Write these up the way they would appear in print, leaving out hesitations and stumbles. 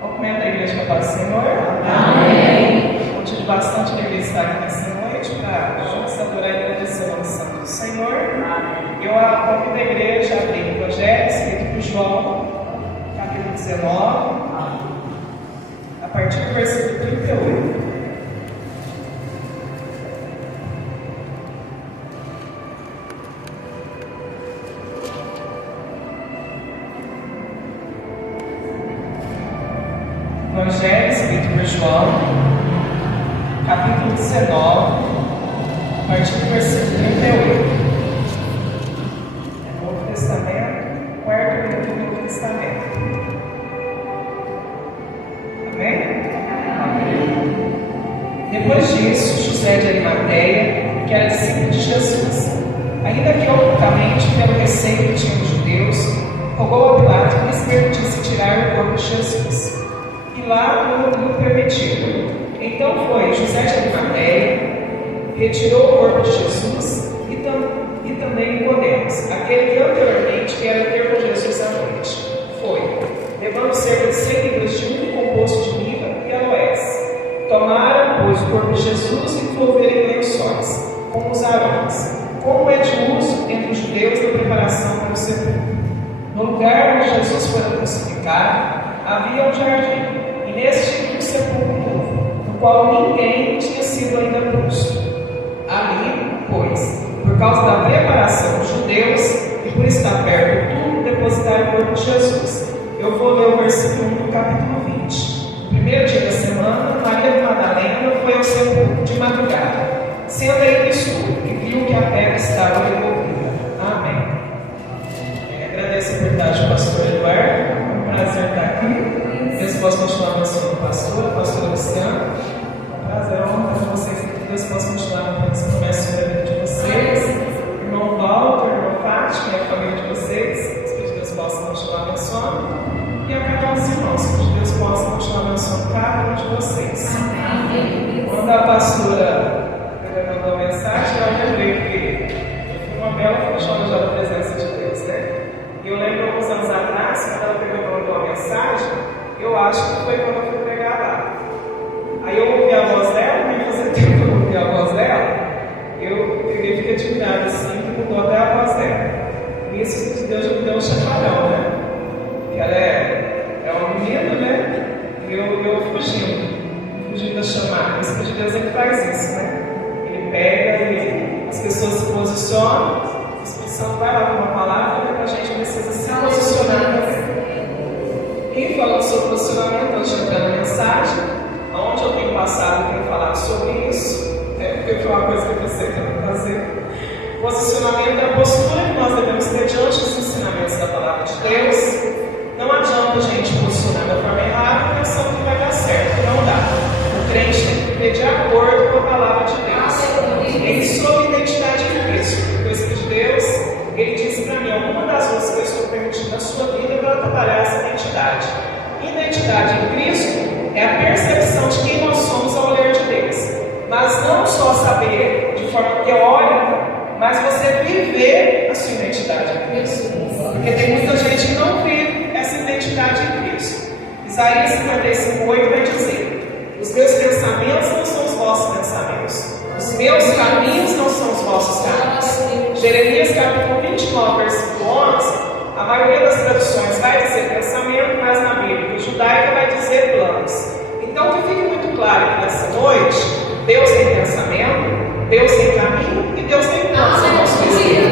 Cumprimento a igreja com a paz do Senhor. Amém. Eu tive bastante alegria de estar aqui nessa noite para juntos adorar e agradecer ao santo do Senhor. Eu convido a igreja a abrir o Evangelho escrito por João, capítulo 19, a partir do versículo 38. Evangelho escrito por João, capítulo 19, a partir do versículo 38. É Novo Testamento, quarto livro do Novo Testamento. Amém? Amém. Depois disso, José de Arimateia, que era discípulo de Jesus, ainda que ocultamente pelo receio que tinham os judeus, rogou a Pilato que lhes permitisse tirar o corpo de Jesus. E lá não lhe permitiram. Então foi José de Arimateia, retirou o corpo de Jesus e também Nicodemos, aquele que anteriormente queria ter com Jesus à noite. Foi, levando cerca de 100 libras de um composto de mirra e aloés. Tomaram, pois, o corpo de Jesus e envolveram em lençóis, com os aromas, como é de uso entre os judeus na preparação para o sepulcro. No lugar onde Jesus foi crucificado, havia um jardim, e neste tinha um sepulcro novo, no qual ninguém tinha sido ainda posto. Ali, pois, por causa da preparação dos judeus, e por estar perto de tudo, depositaram o corpo de Jesus. Eu vou ler o versículo 1 do capítulo 20. No primeiro dia da semana, Maria Madalena foi ao sepulcro de madrugada, sendo ainda escuro, e viu que a pedra estava removida. Amém. Agradeço a oportunidade do pastor Eduardo, é um prazer estar aqui. Deus possa continuar abençoando o pastor, a pastora Luciana. É um prazer, é uma honra para vocês que Deus possa continuar essa promessa sobre a vida de vocês. Irmão Walter, irmão Fátima e a família de vocês. Que Deus possa continuar abençoando. E a cada um dos irmãos, que Deus possa continuar abençoando cada um de vocês. Quando a pastora mandou a mensagem, eu lembrei que foi uma bela função já da presença de Deus, né? E eu lembro alguns anos atrás, quando ela mandou a mensagem, eu acho que foi quando eu fui pregar lá. Aí eu ouvi a voz dela, e fazer tempo que eu ouvi a voz dela, eu fiquei admirado assim, que mudou até a voz dela. E isso Deus já me deu um chacoalhão, né? E ela é uma menina, né? E eu fugindo da chamada. Isso que Deus ele faz isso, né? Ele pega, as pessoas se posicionam, a expressão vai lá com uma palavra, né? A gente precisa se posicionar também. E falando sobre posicionamento, hoje entrando na mensagem, onde eu tenho passado, eu tenho falado sobre isso, porque foi uma coisa que eu pensei que eu ia fazer. Posicionamento é a postura que nós devemos ter diante dos ensinamentos da palavra de Deus. Não adianta a gente posicionar da forma errada, pensando que vai dar certo, não dá. O crente tem que viver de acordo com a palavra de Deus. Ele sob identidade em Cristo. O Espírito de Deus, ele disse para mim, alguma das coisas que eu estou permitindo na sua vida para trabalhar essa identidade. Identidade em Cristo é a percepção de quem nós somos ao olhar de Deus. Mas não só saber de forma teórica, mas você viver a sua identidade em Cristo. Porque tem muita gente que não vive essa identidade em Cristo. Isaías 55:8 vai dizer: os meus pensamentos não são os vossos pensamentos, os meus caminhos não são os vossos caminhos. Jeremias capítulo 29, versículo 11, a maioria das traduções vai dizer pensamento, mas na Bíblia judaica vai dizer planos. Então que fique muito claro que nessa noite, Deus tem pensamento, Deus tem caminho e Deus tem planos em nossa vida.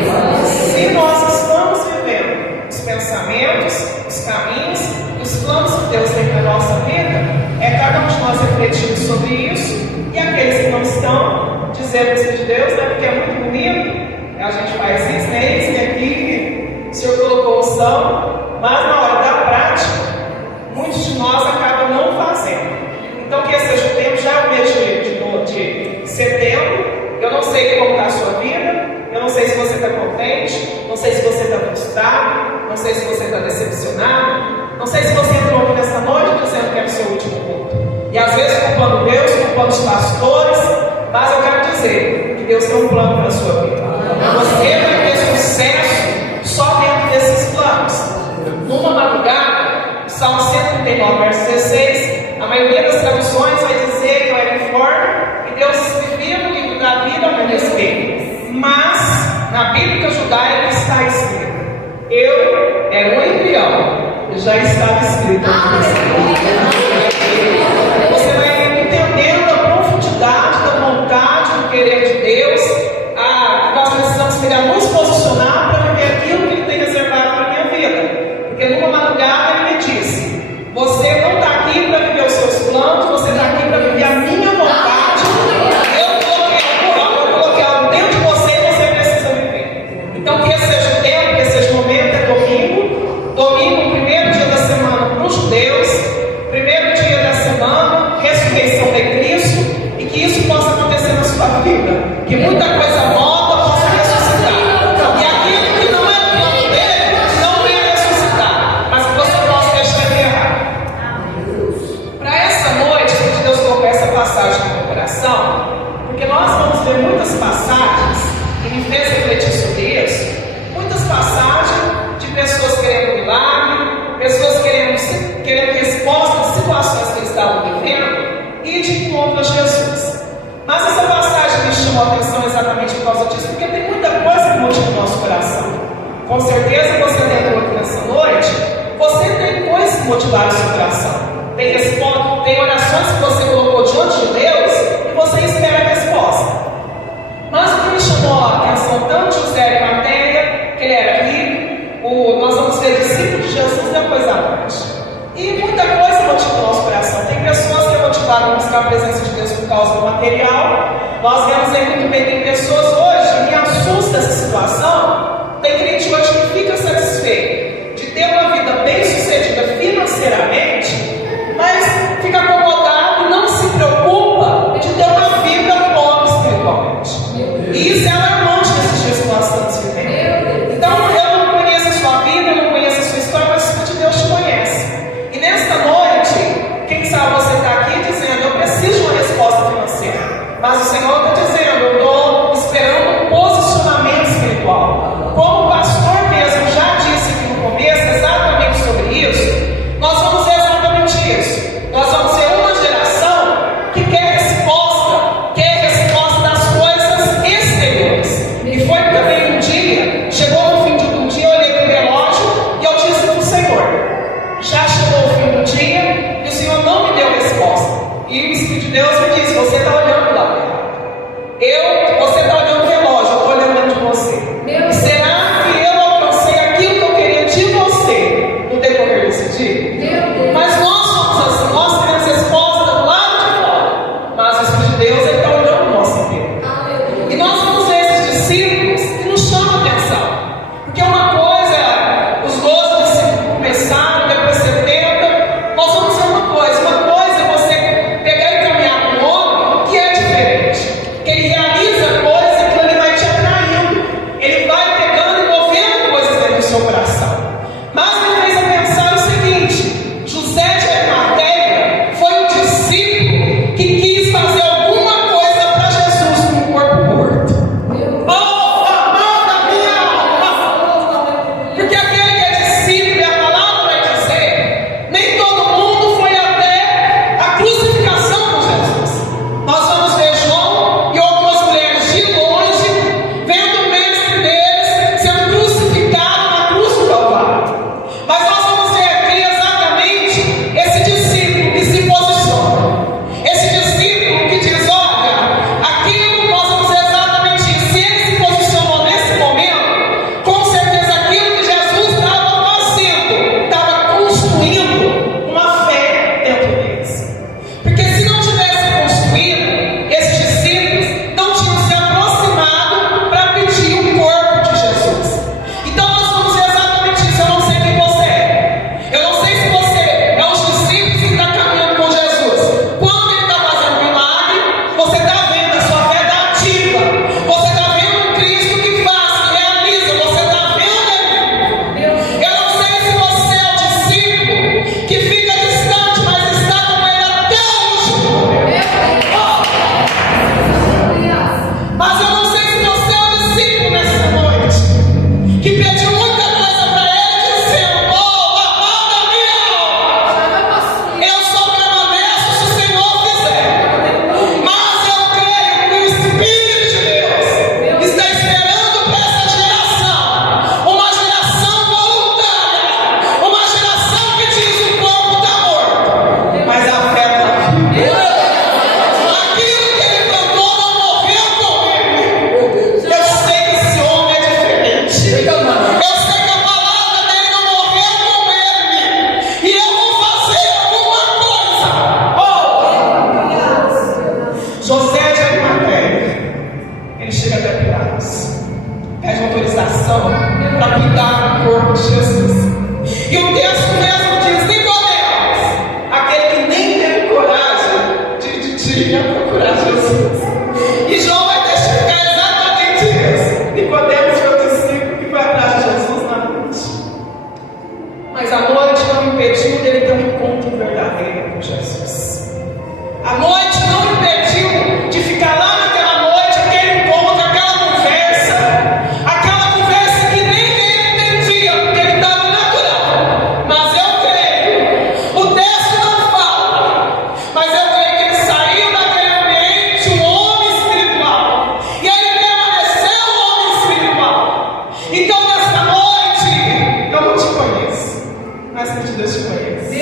Se nós estamos vivendo os pensamentos, os caminhos e os planos que Deus tem para a nossa vida, é cada um de nós refletir sobre isso, e aqueles que não estão, dizer para de Deus, né, porque é muito bonito, a gente faz isso, né? Isso e aqui, o Senhor colocou o são, mas na hora da prática, muitos de nós acabam não fazendo. Então, que esse seja o tempo, já é o mês de setembro. Eu não sei como está a sua vida, eu não sei se você está contente, não sei se você está frustrado, não sei se você está decepcionado, não sei se você entrou aqui nessa noite dizendo que é o seu último culto. E às vezes culpando Deus, culpando os pastores, mas eu quero dizer que Deus tem um plano para a sua vida. Você vai ter sucesso só dentro desses planos. Numa madrugada, Salmo 139, verso 16, a maioria das traduções vai dizer que eu era informe e Deus escrevia no livro da vida a meu respeito. Mas na Bíblia judaica está escrito: eu era um embrião e já estava escrito. Você vai entendendo a profundidade da vontade, do querer de Deus, que nós precisamos pegar, nos posicionar para viver aquilo que Ele tem reservado para a minha vida. Porque numa madrugada Ele me disse: você não está aqui para viver os seus planos, você está aqui para viver a minha vontade. Eu coloquei algo dentro de você e você precisa viver. Então, que esse seja o tempo, que esse seja o momento, é domingo. Domingo, primeiro dia da semana para os judeus, primeiro dia da semana, ressurreição de Cristo, e que isso possa acontecer na sua vida. Que muita coisa nova possa ressuscitar. E aquilo que não é plano dele, não venha ressuscitar, mas que você possa deixar ele errar. Para essa noite, que Deus colocou essa passagem no meu coração, porque nós vamos ver muitas passagens, e me fez refletir sobre isso, muitas passagens de pessoas querendo milagre, pessoas querendo resposta de situações que eles estavam vivendo, e de encontro a Jesus. Mas essa passagem me chamou a atenção exatamente por causa disso, porque tem muita coisa que motiva o nosso coração. Com certeza você entrou aqui nessa noite, você tem coisas que motivaram o seu coração. Tem orações que você colocou diante de Deus e você espera a resposta. Mas o que me chamou a atenção, tanto José de Arimateia, que ele era rico, nós vamos ver discípulos de Jesus, é uma coisa à parte. E muita coisa motiva o nosso coração. Tem pessoas que é motivado a buscar a presença de Deus por causa do material. Nós vemos aí muito bem, tem pessoas hoje que assustam essa situação. Tem crente hoje que fica satisfeito de ter uma vida bem sucedida financeiramente, mas fica acomodado e não se preocupa de ter uma vida pobre espiritualmente. E isso é alarmante nesses dias que nós estamos vivendo. Então, eu não conheço a sua vida, eu não conheço a sua história, mas o Espírito de Deus te conhece. E nesta noite, quem sabe você está aqui dizendo: eu preciso de uma resposta financeira. Mas o Senhor está dizendo: eu estou esperando um posicionamento espiritual. Como o pastor mesmo já disse aqui no começo, exatamente sobre isso, nós vamos ver exatamente isso. Nós vamos ver uma geração que quer resposta das coisas exteriores. E foi também um dia, chegou no fim de um dia, eu olhei para o relógio e eu disse para o Senhor: já chegou o fim do dia e o Senhor não me deu resposta. E o Espírito de Deus me disse: você está olhando lá. Você está olhando o relógio, eu estou olhando dentro de você. Será que eu alcancei aquilo que eu queria de você no decorrer desse dia? Mas nós somos assim, nós queremos resposta do lado de fora. Mas o Espírito de Deus, ele está olhando o nosso interior. E nós vamos ver esses discípulos que nos chamam a atenção. Porque uma coisa, os 12 discípulos começaram, depois 70. Nós vamos ver uma coisa é você pegar e caminhar com o outro. dia a procurar Jesus. E João vai testificar exatamente isso. Nicodemos foi o discípulo que foi atrás de Jesus na noite. Mas a noite não impediu dele ter um encontro verdadeiro com Jesus. A noite não impediu de ficar lá naquela noite, aquele encontro, aquela conversa que nem ele entendia, porque ele estava natural. Mas eu creio, o texto não fala, mas eu creio que ele saiu daquele ambiente um homem espiritual, e ele permaneceu um homem espiritual. Então nessa noite, eu não te conheço, mas que Deus te conhece.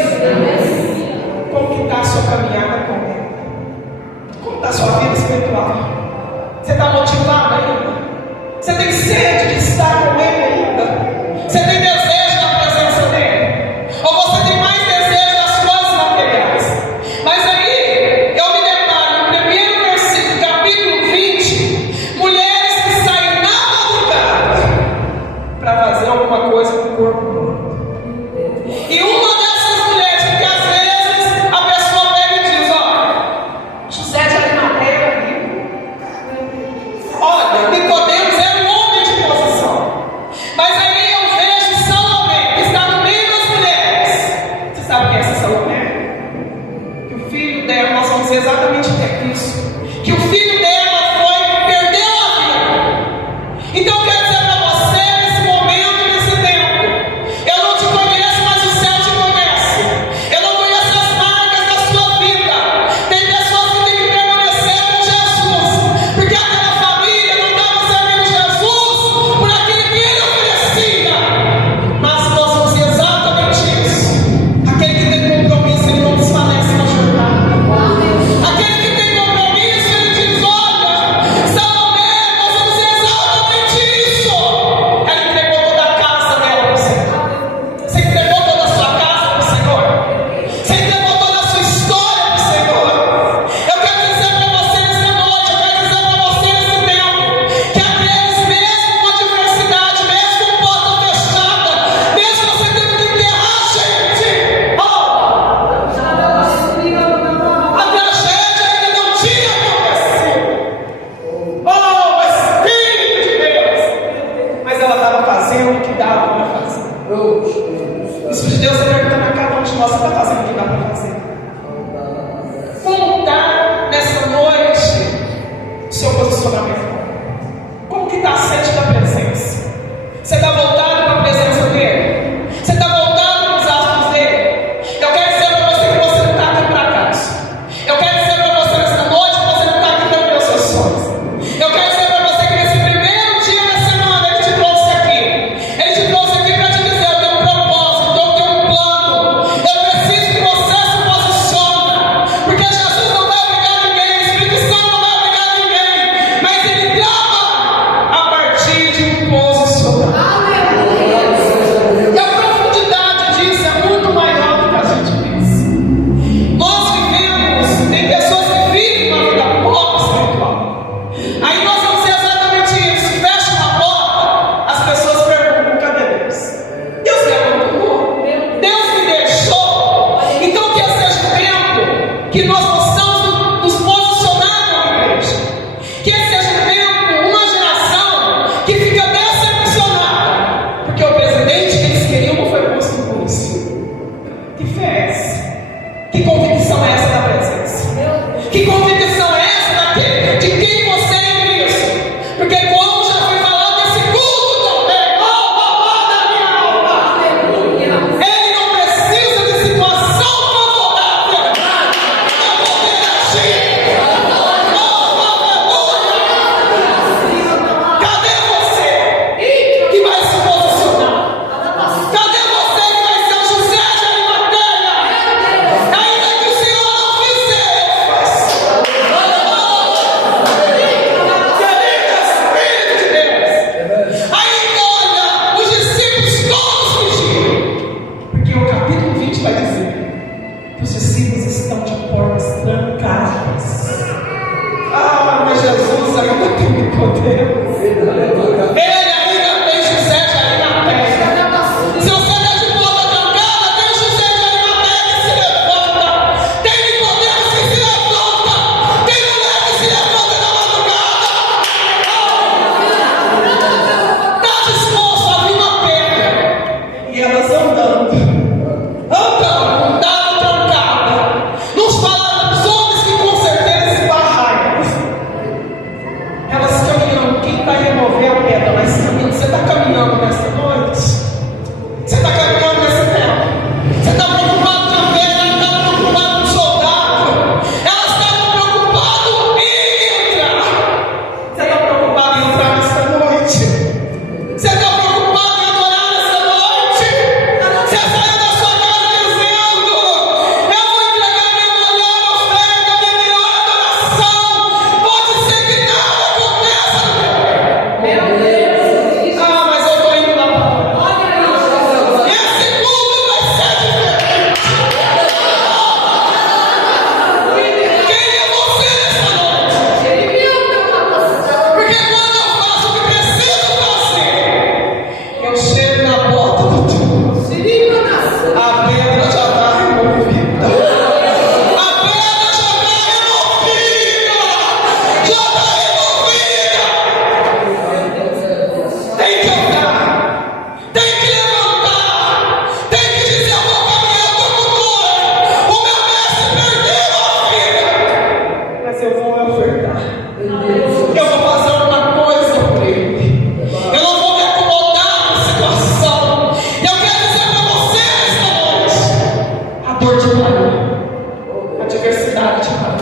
Como que está a sua caminhada com Ele? Como está a sua vida espiritual? Você está motivado ainda? Você tem sede de estar com Ele ainda? Você tem desejo da presença dEle? Ou você tem mais desejo das coisas materiais? Mas aí, eu me deparo no primeiro versículo, capítulo 20, mulheres que saem na madrugada para fazer alguma coisa com o corpo humano. E uma dessas mulheres, porque às vezes a pessoa pega e diz: olha, José de Arimateia era rico. Olha, Nicodemos era um homem de posição. Mas aí eu vejo Salomé, que está no meio das mulheres. Você sabe quem é essa Salomé? Que o filho dela, nós vamos dizer exatamente o que é isso. Que o filho dela perdeu a vida. Então eu quero dizer para você, nesse momento, nesse tempo, eu não te conheço, mas o céu te conhece. Eu não conheço as marcas da sua vida. Tem pessoas que têm que permanecer com Jesus, porque aquela família não estava servindo Jesus por aquilo que Ele oferecia. Mas nós vamos dizer exatamente isso. Aquele que tem compromisso, ele não desfalece na jornada. Aquele que tem compromisso, ele diz: olha, Salomé, nós vamos dizer exatamente isso. Ela entregou toda a casa dela para o Senhor. Você entregou toda a sua casa para o Senhor. Você entregou toda a sua história para o Senhor. Eu quero dizer para você nessa noite, eu quero dizer para você nesse tempo, que aqueles mesmo com adversidade, mesmo com porta fechada, mesmo você tendo que enterrar gente, a tragédia ainda não tinha acontecido. Oh, Espírito de Deus! Mas ela estava fazendo o que dava para fazer. O Espírito de Deus está perguntando a cada um de nós: você está fazendo o que dá para fazer? Como está nessa noite o seu posicionamento? Como que está a sede da presença? Você está voltado para a presença dEle? Você está voltado para os astos dEle? Eu quero dizer para você que você não está aqui por acaso. Eu quero dizer para você nessa noite que você não está aqui pelos seus sonhos. Eu quero dizer para você que nesse primeiro dia da semana Ele te trouxe aqui. Ele te trouxe aqui para te dizer: eu tenho um propósito, eu tenho um plano. Eu preciso que você se posicione. Porque Jesus não vai obrigar ninguém, o Espírito Santo não vai obrigar ninguém. Mas Ele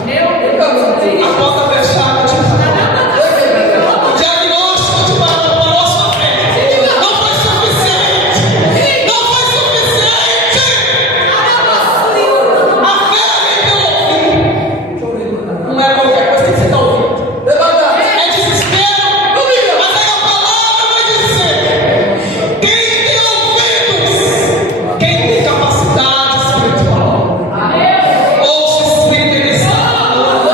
A porta fechada te parou. O diagnóstico te parou a sua fé. Não foi suficiente. Não foi suficiente. A fé vem pelo ouvir. Não é qualquer coisa que você está ouvindo. É desespero. Mas aí a palavra vai dizer: quem tem ouvidos, quem tem capacidade espiritual, ouça o Espírito ele está falando.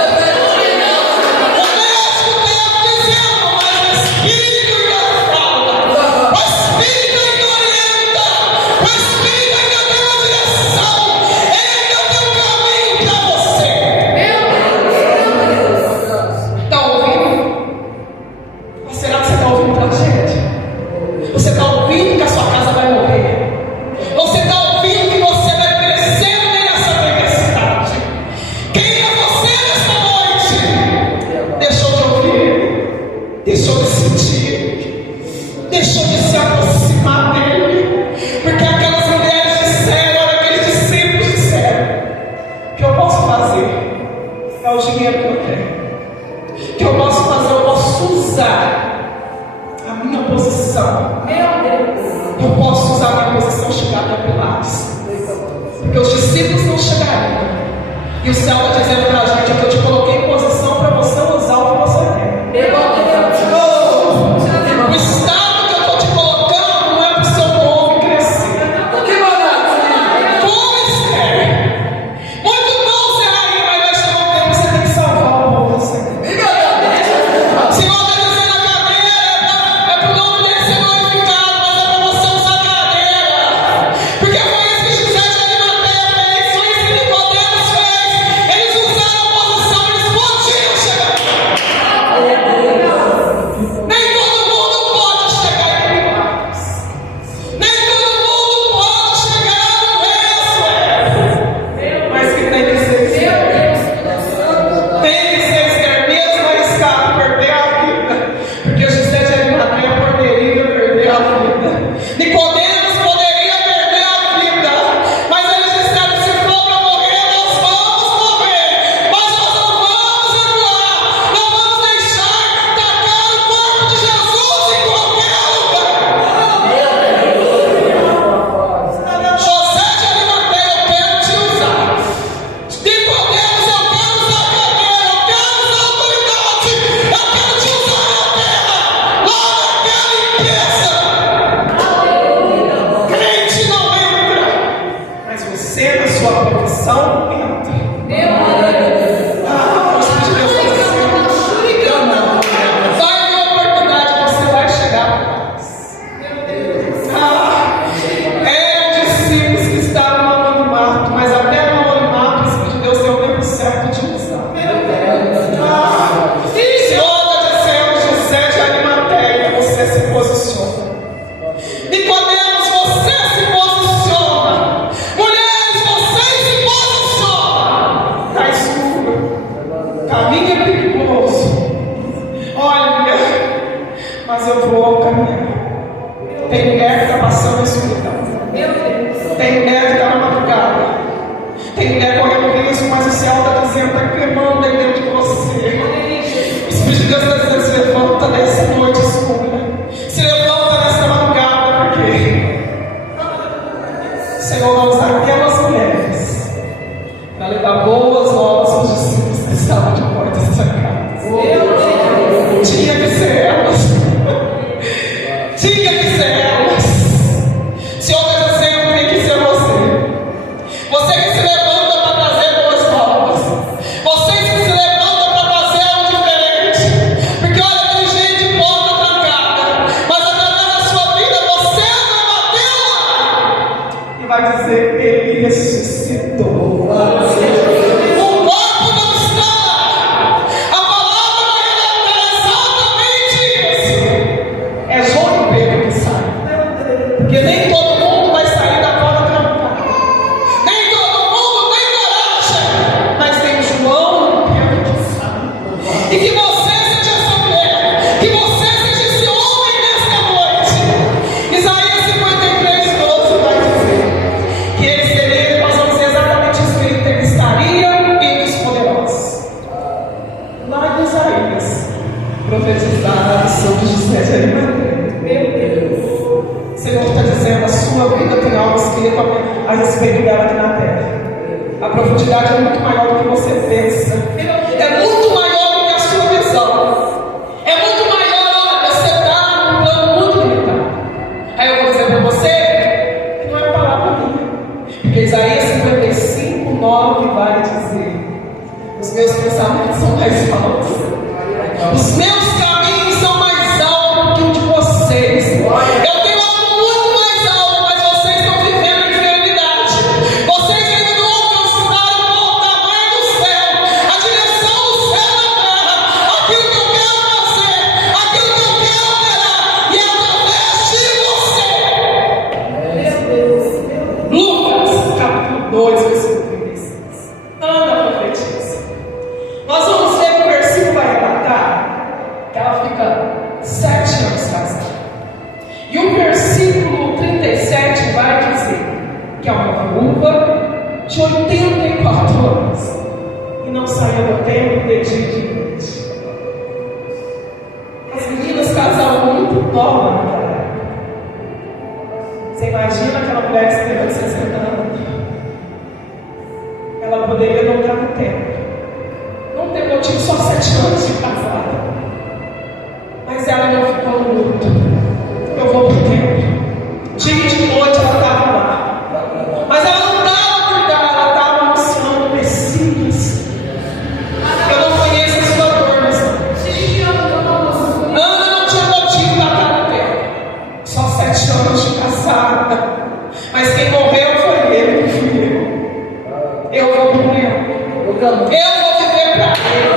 O médico tem a dizendo, mas o Espírito ainda fala. O Espírito ainda orienta. O Espírito ainda tem uma direção. Ele ainda tem um caminho para você. Está ouvindo? Mas será que você está ouvindo para a gente? Você está ouvindo que a sua casa vai morrer? Você está ouvindo que você vai perecer no meio dessa tempestade? Quem é você nesta noite? Deixou de ouvir? Deixou de sentir? Deixou de se aproximar dele? Porque aquelas mulheres disseram, aqueles discípulos disseram: o que eu posso fazer? É o dinheiro que eu tenho. O que eu posso fazer? Eu posso usar a minha posição. Eu posso usar a minha posição, chegar até Pilatos. Porque os discípulos não chegariam. E o céu está dizendo para a gente: que eu te coloquei em posição para você usar o que você quer. O estado que eu estou te colocando não é para o seu povo crescer. Como espere. Muito bom será aí, mas vai chegar um tempo que você tem que salvar o povo do Senhor. Se você está dizendo a cadeira, é para o nome dele ser glorificado, mas é para você usar a cadeira. Porque foi isso que José de Arimateia fez, foi isso que Nicodemos fez. Eles usaram a posição, eles podiam chegar. Nem todo mundo pode chegar em Pilatos. Nem todo mundo pode chegar no reino. Mas que tem que ser Esther. Tem que ser Esther, mesmo arriscado perder a vida. Porque José de Arimateia poderia perder a vida. Nicodemos poderia perder a vida. Mas eles disseram: se for para morrer, nós vamos morrer. Mas nós não vamos recuar. Não vamos deixar tacar o corpo de Jesus em qualquer lugar. José de Arimateia, eu quero te usar. Nicodemos, eu quero usar a cadeira. Eu quero usar a autoridade. Eu quero te usar na terra. Lá naquela empresa. Crente não entra. Mas você, na sua profissão, entra. Ah, o Espírito de Deus está dizendo: vai ter oportunidade, você vai chegar para nós. Eram discípulos que estavam no anonimato, mas até no anonimato o Espírito de Deus deu o tempo certo de usar. Senhor está dizendo: José de Arimateia, você se posiciona. Nicodemos, você se posiciona. Mulheres, vocês se posicionam. Está escuro, caminho é perigoso. Olha, mas eu vou caminhar. Tem mulher que está passando a escuridão. Tem mulher que está na madrugada. Tem mulher correndo risco, mas o céu está dizendo: está queimando aí dentro de você. O Espírito de Deus está dizendo: se levanta nessa noite escura. Se levanta nessa madrugada, porque o Senhor vai usar aquelas mulheres para levar boas novas aos discípulos que estavam de portas trancadas. Tinha que ser elas. Tinha que ser elas. O Senhor está dizendo: tem que ser você. Você que se levanta para trazer boas novas. Vocês que se profetizar sobre José de Arimateia. Meu Deus! O Senhor está dizendo: a sua vida tem algo escrito a respeito dela aqui na terra. A profundidade é muito maior do que você pensa. É muito maior do que a sua visão. É muito maior. Olha, você está num plano muito limitado. Aí eu vou dizer para você que não é palavra minha. Porque Isaías 55:9 vai dizer: os meus pensamentos são mais altos. Os meus caminhos são mais altos que o de vocês. Eu tenho algo muito mais alto, mas vocês estão vivendo em inferioridade. Vocês ainda não alcançaram o tamanho do céu, a direção do céu na terra, aquilo que eu quero fazer, aquilo que eu quero operar, e através de você. Lucas, capítulo 2, versículo 36. Anda, profetiza. Nós vamos ver que o versículo vai relatar que ela fica 7 anos casada. E o versículo 37 vai dizer que é uma viúva de 84 anos e não saiu do templo de dia e de noite. As meninas casavam muito novas naquela época. Você imagina aquela mulher que teve 60 anos? Ela poderia não estar no templo. Não tem motivo, só 7 anos de casada. Mas ela não ficou no luto. Eu vou pro templo. Dia e de noite ela estava lá. Mas ela não estava cuidando, ela estava anunciando o Messias. Eu não conheço a sua dor, mas Ana não tinha motivo para estar no templo. Só 7 anos de casada. Mas quem morreu foi ele, não fui eu. Eu vou pro templo. Eu vou viver para ele.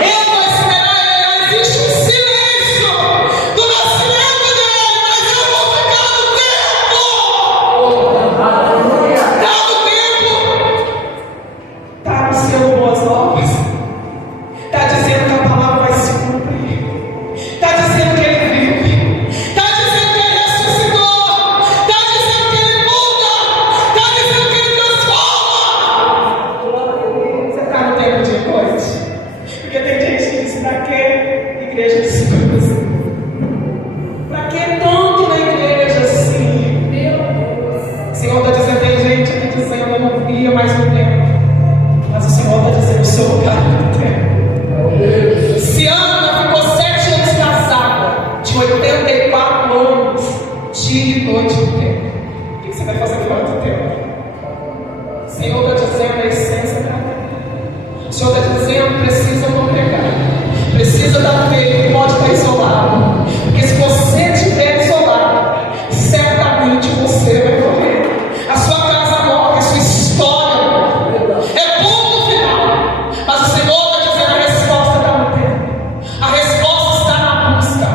Eu vou esperar ele. Existe um silêncio do nascimento dele, mas eu vou ficar no tempo. Está no tempo. Está anunciando boas novas. Está dizendo que a palavra vai se cumprir. Está dizendo que ele vive. Está dizendo que ele ressuscitou. Está dizendo que ele muda. Está dizendo que ele transforma. Você está no tempo de noite? Porque tem gente que diz: para que igreja de segunda? Para que tanto na igreja assim? O Senhor está dizendo: tem gente aqui dizendo: eu não via mais no tempo. Mas o Senhor está dizendo: o seu lugar no tempo. Se Ana ficou 7 anos casada, de 84 anos, dia e noite no tempo, o que você vai fazer fora do tempo? O Senhor está dizendo a essência da terra. O Senhor está dizendo: precisa congregar, precisa dar feito, não pode estar isolado. Porque se você estiver isolado, certamente você vai morrer. A sua casa morre, a sua história morre. É ponto final. Mas o Senhor está dizendo: a resposta está no tempo. A resposta está na busca.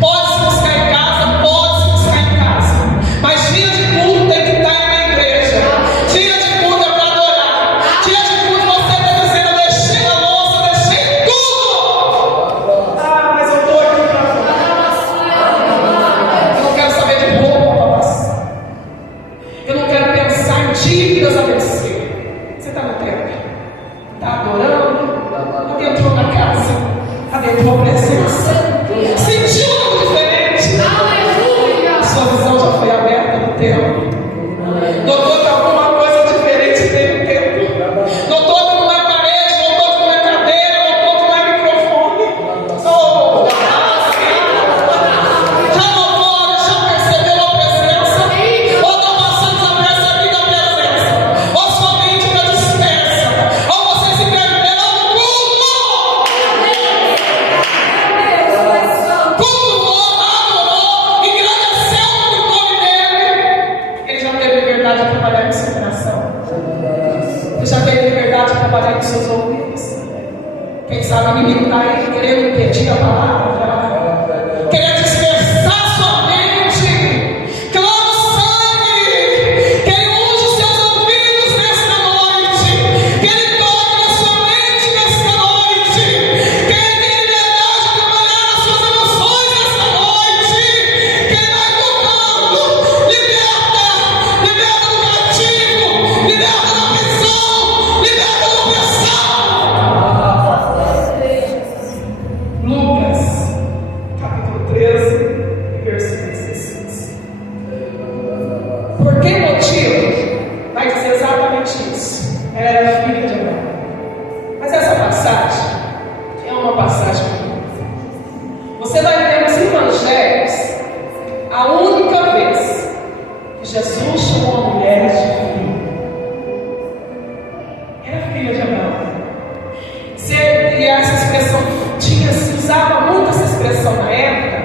Pode-se buscar em casa, pode-se buscar em casa. Mas dia de culto tem que estar na igreja. Dia de culto é para adorar. Dia de culto você está dizendo: deixei a louça, deixei tudo. Ah, mas eu estou aqui para adorar. Eu não quero saber de roupa para passar. Eu não quero pensar em dívidas a vencer. Você está no tempo? Está adorando? Adentrou na casa? Adentrou a presença? Sentiu algo diferente? A sua visão já foi aberta no tempo? Notou que alguma coisa diferente tem no tempo? Notou que não é parede? Notou que não é cadeira? Notou que não é microfone? Oh, já notou? Já percebeu a presença? Ou está passando desapercebida a presença? Ou sua mente está dispersa? Ou você se perdeu no culto? Cultuou, adorou, engrandeceu o nome dele. Ele já teve liberdade de trabalhar no seu coração. Ele já teve liberdade de trabalhar nos seus ouvidos. Quem sabe o inimigo está aí querendo impedir a palavra, querendo dispersar sua mente. Clama o sangue, que ele unge os seus ouvidos nesta noite, que ele toque na sua mente nesta noite, que ele tenha liberdade de trabalhar nas suas emoções nesta noite, que ele vai tocando. Liberta do cativo, liberta da prisão, liberta do opressão. Lucas passagem é uma passagem bonita. Você vai ver nos evangelhos a única vez que Jesus chamou a mulher de filha. Era filha de Abraão. E essa expressão se usava muito essa expressão na época,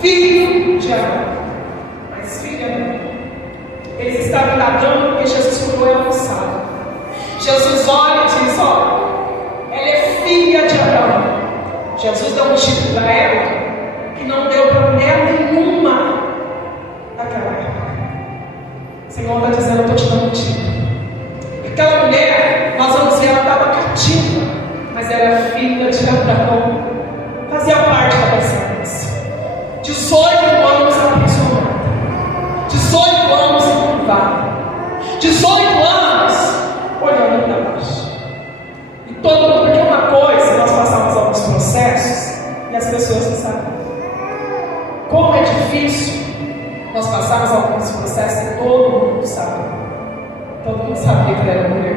filho de Abraão. Mas filha não. Eles estavam indagando porque Jesus curou ela no sábado. Jesus olha e diz: olha, ela é filha de Abraão. Jesus deu um título para ela que não deu para mulher nenhuma naquela época. O Senhor está dizendo: eu estou te dando um título. Aquela mulher, nós vamos ver, ela estava cativa, mas era filha de Abraão, fazia parte da descendência. 18 anos aprisionada, 18 anos encurvada, 18 anos olhando para baixo. E todo mundo, porque uma coisa, nós passamos alguns processos e as pessoas não sabem. Como é difícil nós passarmos alguns processos e todo mundo sabe. Todo mundo sabia que ela era mulher.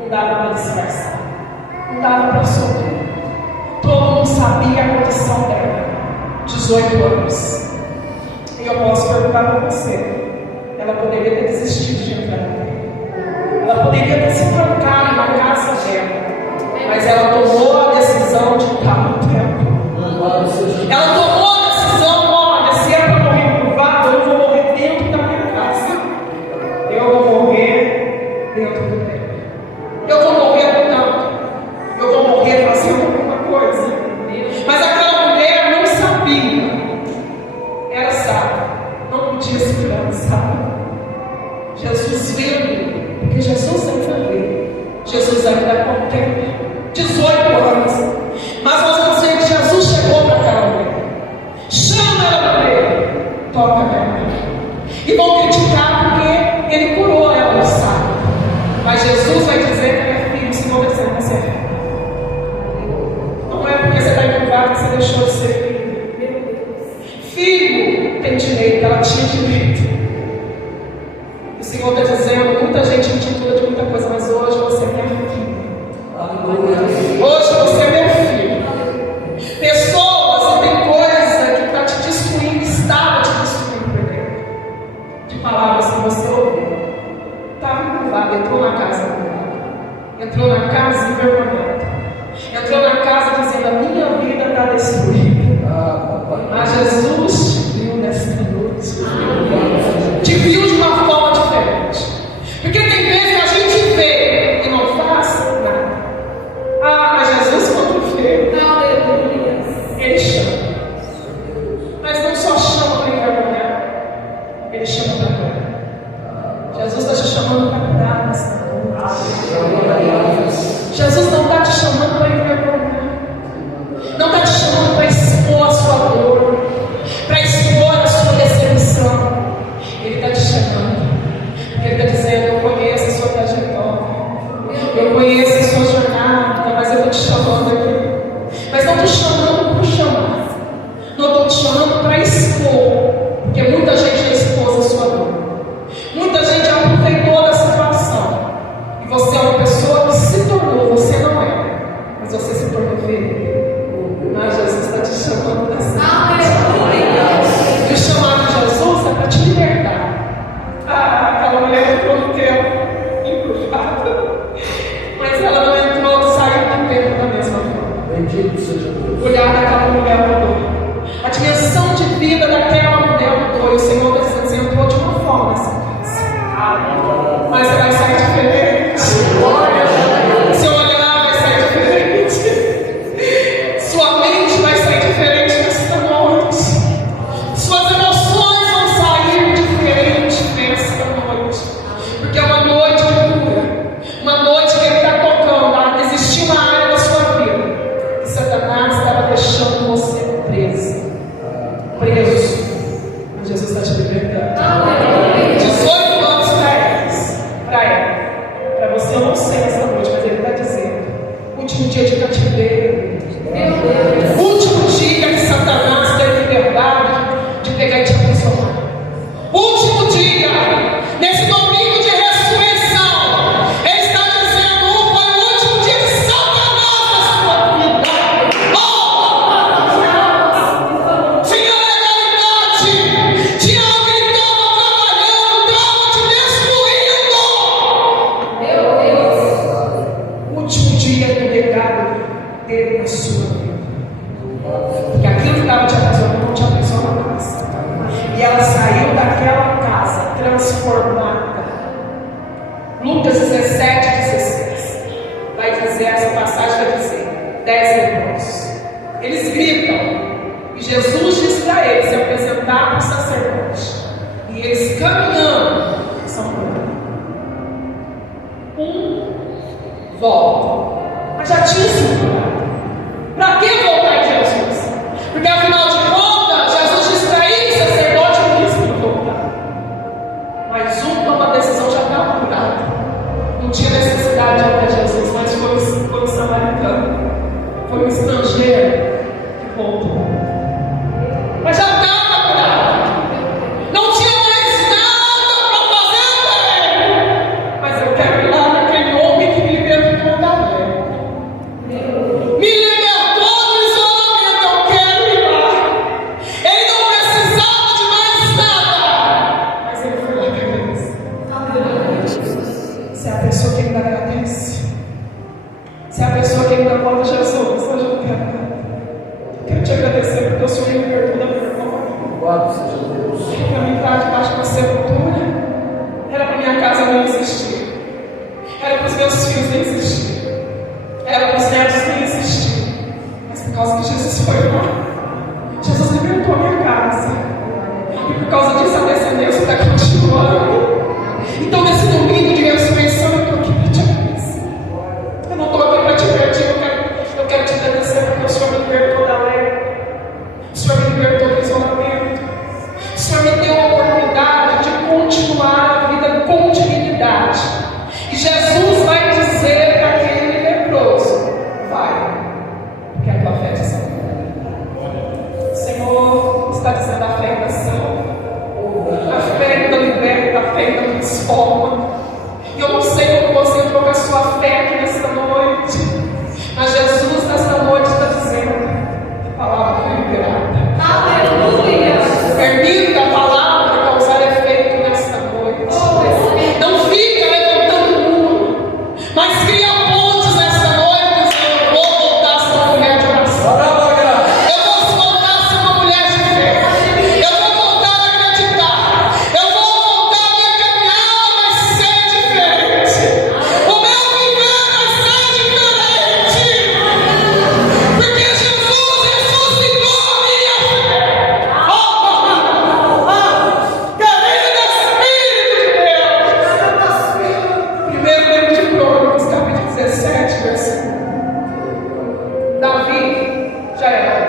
Não dava para disfarçar, não dava para sofrer. Todo mundo sabia a condição dela. 18 anos. E eu posso perguntar para você: ela poderia ter desistido de entrar na igreja. Ela poderia ter se trancado na casa dela, mas ela tomou a decisão de estar no templo. Ela tomou a decisão: olha, se é para morrer curvado, eu não vou morrer dentro da minha casa. Eu vou morrer dentro do templo. Eu vou morrer lutando. Eu vou morrer fazendo alguma coisa. Mas aquela mulher não sabia. Ela sabe. Não podia se cansar. Jesus vendo, porque Jesus ainda vê. Jesus ainda contempla. 18 anos. Mas nós vamos ver que Jesus chegou para aquela mulher. Chama ela para ele. Toca nela. E vão criticar porque ele curou ela no sábado. Mas Jesus vai dizer que é filho. O Senhor vai dizer que você é filho. Não é porque você está encurvado que você deixou de ser filho. Filho tem direito, ela tinha direito. O Senhor está dizendo: muita gente intitula de muita coisa, mas hoje você é minha filha. Hoje você é meu filho. Pessoas e tem coisa que está te destruindo, estava te destruindo por dentro. De palavras que você ouviu. Estava encurvado, entrou na casa. Entrou na casa envergonhado. Entrou na casa dizendo: a minha vida está destruída. Mas Jesus te viu nessa noite. Te viu de uma forma diferente. Porque tem vezes que a gente vê e não faz nada. Mas Jesus, quando vê, ele chama. Mas não só chama para envergonhar, ele chama para curar. Jesus está te chamando para curar nessa noite. Jesus não está te chamando para envergonhar. Não está te chamando para expor a sua dor, para expor a sua decepção. Ele está te chamando, porque ele está dizendo: eu conheço a sua trajetória, eu conheço a sua jornada, mas eu estou te chamando aqui. Mas não estou te chamando por chamar, não estou te chamando para expor, porque muita gente já expôs a sua dor, muita gente já aproveitou da situação, e você é uma pessoa que se tornou, você não é, mas você se tornou filho. Mas Jesus está te chamando dessa noite. E o chamado de Jesus é para te libertar. Aquela mulher entrou no templo encurvada, mas ela não entrou, saiu do templo da mesma forma. Bendito seja Deus. O olhar daquela mulher mudou. A dimensão de vida daquela mulher mudou. E o Senhor está dizendo: você entrou de uma forma nessa casa, mas você vai sair diferente. Seu olhar vai sair diferente. Sua mente vai sair diferente nesta noite. Suas emoções vão sair diferente nesta noite. Porque é uma noite de cura. Uma noite que Ele está tocando. Existiu uma área da sua vida que Satanás estava deixando você preso. Mas Jesus está te libertando. 18 anos para ela. Para você eu não sei essa noite, mas Ele está dizendo: último dia de cativeiro. Último dia que Satanás teve liberdade de pegar e te aprisionar. Último dia, nesse domingo de ressurreição, Ele está dizendo: foi o último dia de salvação. na sua vida. Porque aquilo que estava te aprisionando não te aprisiona mais. E ela saiu daquela casa transformada. Lucas 17:16 vai dizer, essa passagem vai dizer, 10 leprosos. Eles gritam. E Jesus diz para eles se apresentar para o sacerdote. E eles caminhando, são volta. Mas já tinha sido curado. Para que voltar de Jesus? Porque afinal de contas, Jesus disse para ele, sacerdote, não disse para voltar. Mas toma a decisão, já estava curado. Não tinha necessidade de ir até Jesus, mas foi o samaritano. Foi o estrangeiro que voltou. Mas já estava curado. Não tinha mais nada para fazer para ele. Mas eu quero ir lá naquele homem que me libertou da lei. Me libertou do isolamento. Eu quero ir lá. Ele não precisava de mais nada. Mas ele foi lá para eles. Se é a pessoa que ainda agradece. Se é a pessoa que ainda fala, Jesus, hoje eu quero te agradecer porque o Senhor me libertou da vergonha. Louvado seja Deus. Para mim estar debaixo da sepultura, era para minha casa não existir, era para os meus filhos não existir, era para os netos não existir. Mas por causa que Jesus foi lá, Jesus libertou a minha casa. E por causa disso a descendência está continuando. Então nesse domingo de ressurreição eu estou aqui para te agradecer. Eu não estou aqui para te perder, eu quero te agradecer porque o Senhor me libertou da lei. O Senhor me libertou do isolamento. O Senhor me deu a oportunidade de continuar a vida com dignidade. E Jesus vai dizer para aquele leproso: vai, porque a tua fé te salvou. O Senhor está dizendo: a fé ainda salva. A fé ainda liberta, a fé ainda transforma. E eu não sei como você entrou com a sua fé aqui nesta noite, mas Jesus nesta noite está dizendo: a palavra foi liberada. Aleluia! Permita a palavra causar efeito nesta noite. Não fica levantando muro, mas cria pontes nesta noite, dizendo: eu vou voltar a ser uma mulher de oração. Eu vou voltar a ser uma mulher de fé. Eu vou voltar a acreditar. Eu vou voltar a minha caminhada, mas ser diferente. O meu viver vai ser diferente. Porque Jesus ressuscitou a minha fé. Querido Espírito de Deus. Primeiro livro de Crônicas, capítulo 17, versículo. Davi já era.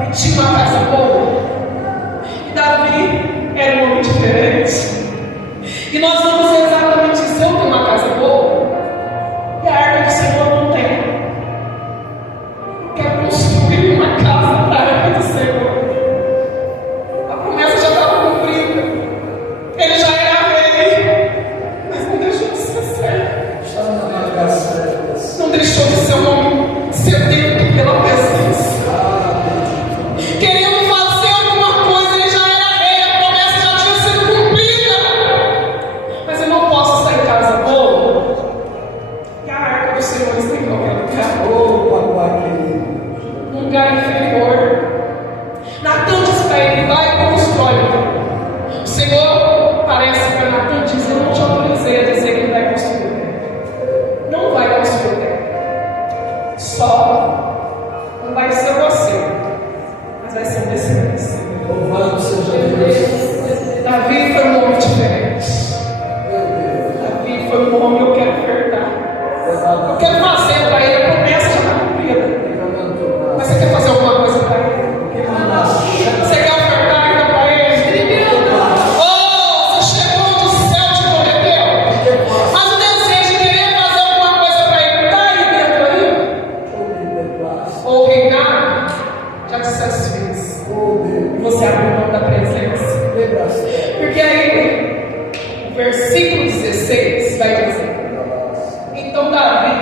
Ele tinha uma casa boa. E Davi era um homem diferente. E nós vamos ver exatamente isso. Eu tenho uma casa boa e a arca do Senhor não tem. Eu quero construir uma casa para a arca do Senhor. A promessa já estava cumprida. Ele já era rei, mas não deixou de ser servo. Está na minha casa. Não deixou de ser um homem sedento pela presença. Querendo fazer alguma coisa, ele já era rei, a promessa já tinha sido cumprida. Mas eu não posso estar em casa boa e a arca do Senhor está em qualquer lugar. Ô, papai querido. Um lugar inferior. Natan diz para ele: vai e constrói. O Senhor parece para Natan dizer: eu não te autorizei a dizer que ele vai construir o templo. Não vai construir o templo. Só não vai ser você, mas vai ser descendência. Louvado seja Deus. Davi foi um homem diferente. Davi foi um homem, eu quero ofertar. Eu quero fazer para ele, a promessa já está cumprida. Mas você quer fazer alguma coisa para ele? Você quer ofertar ainda para ele? Oh, você chegou do céu, te prometeu. Mas o desejo de querer fazer alguma coisa para ele está aí dentro aí? Ou reinar, já disseste isso. E você abre mão da presença. Porque aí, o versículo 16 vai dizer: então Davi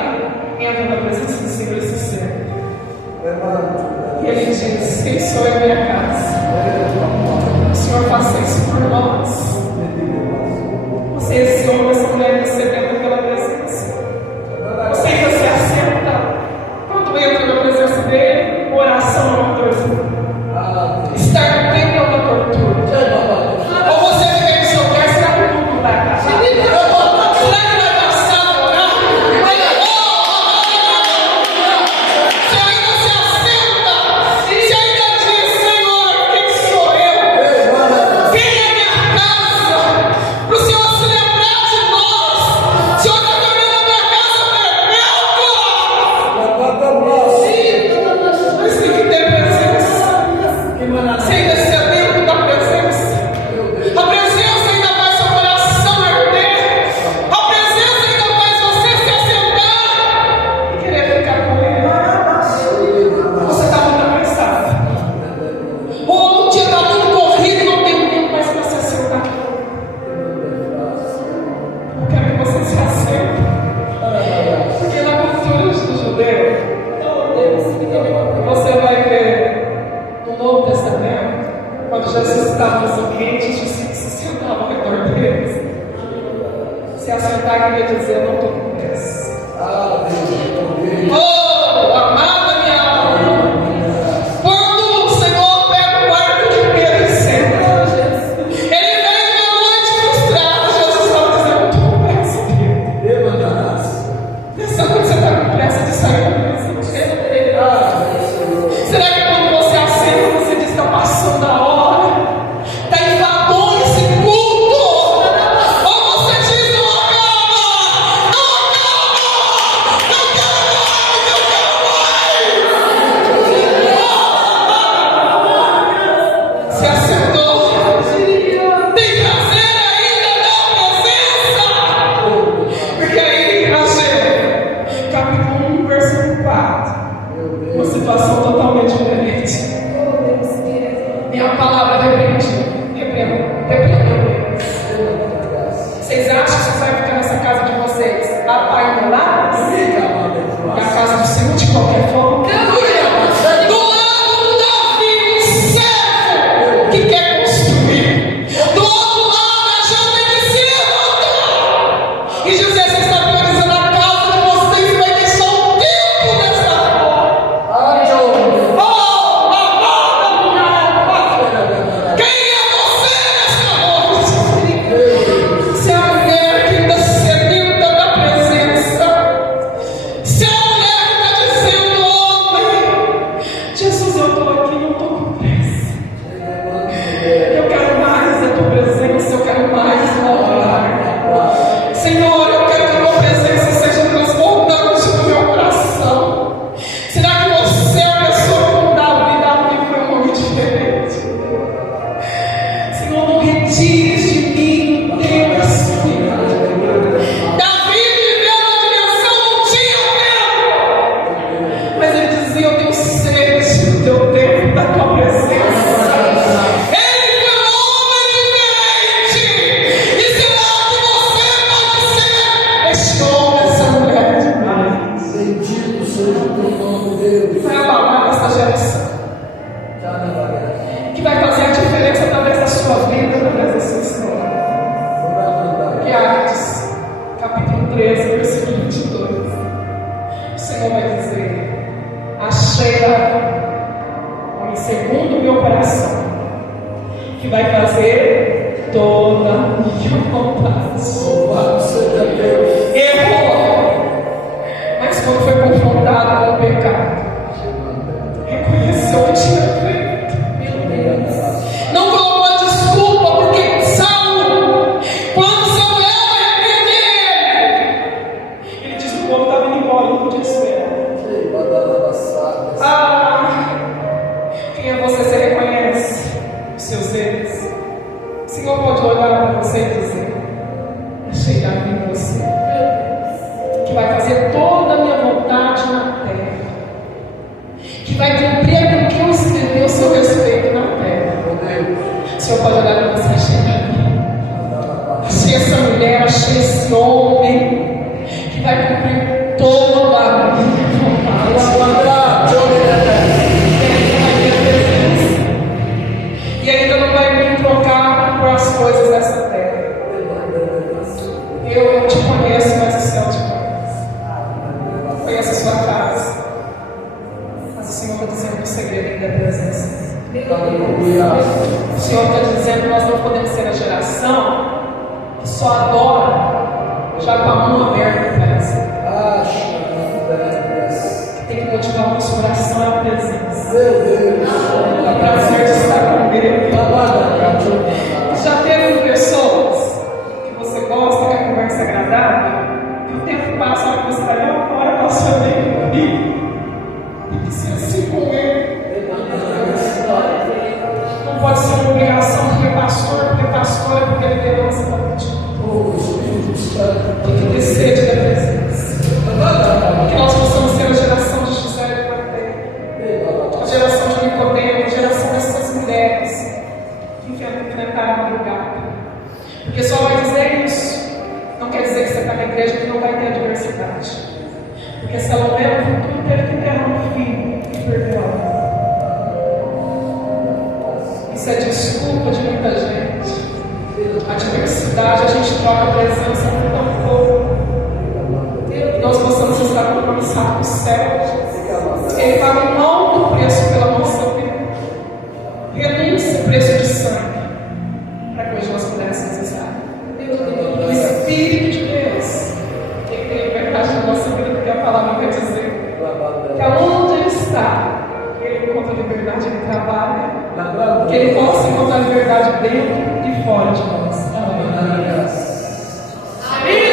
Se a mulher está dizendo, homem, Jesus, eu estou aqui, não estou com pressa. Eu quero mais a tua presença, eu quero mais o altar. Senhor, eu quero que a tua presença seja transbordante no meu coração. Será que você é a pessoa como Davi? Davi foi um homem diferente. Senhor, não retires de mim o teu Espírito. Davi viveu na dimensão, não tinha tempo. Mas ele dizia, eu tenho sede do teu tempo, da tua presença. Ele foi um homem diferente. E será que você pode ser este homem, essa mulher demais? Bendito seja o teu nome, Deus. Vai abalar essa geração. Que vai fazer a diferença através da sua vida, através da sua história. Que Atos, capítulo 13, versículo 22. O Senhor vai dizer: achei homem segundo o meu coração, que vai fazer toda a minha vontade. Louvado seja Deus. Errou, mas quando foi confrontado com o pecado, reconheceu que tinha feito. Não colocou desculpa, porque Saul, quando Samuel repreendeu ele disse que o povo estava indo embora, não podia esperar. Quem é você? Você reconhece os seus erros? O Senhor pode olhar para você e dizer: achei Davi em você, que vai fazer toda a minha vontade na terra, que vai cumprir aquilo que eu escrevi ao seu respeito na terra. O Senhor pode olhar para você: achei Davi, achei essa mulher, achei esse homem, que vai cumprir toda a minha vontade. E ainda não vai me trocar por as coisas dessa terra. Eu te conheço, mas o céu te conhece. Conheço a sua casa. Mas o Senhor está dizendo que o segredo ainda é a presença. O Senhor está dizendo que nós não podemos ser a geração que só adora já com a mão aberta para essa. Tem que motivar o nosso coração a presença. É um prazer de estar com Deus. Já teve pessoas que você gosta, que a conversa é agradável, que o tempo passa, a hora que você está ali, uma hora passa bem comigo. Tem que ser assim com ele. Não pode ser uma obrigação porque pastor, porque liderança está contigo. Tem que ter sede da presença. Que nós possamos ser a geração de José de Mateus, a geração de Nicodemo, a geração dessas mulheres que enfrentaram a madrugada. Porque só vai dizer isso não quer dizer que você está na igreja que não vai ter adversidade. Porque Salomé no futuro teve que enterrar um filho e perdeu a vida. Isso é desculpa de muita gente. A adversidade, a gente troca a presença por tão pouco. Que nós possamos estar compromissar com o céu. Ele paga um alto preço pela nossa vida. Renúncia, preço de sangue, para que hoje nós pudéssemos estar. O Espírito de Deus tem que ter liberdade na nossa vida, porque a palavra vai dizer que aonde Ele está, Ele encontra liberdade, Ele trabalha, que Ele possa encontrar liberdade dentro e fora de nós. Amém.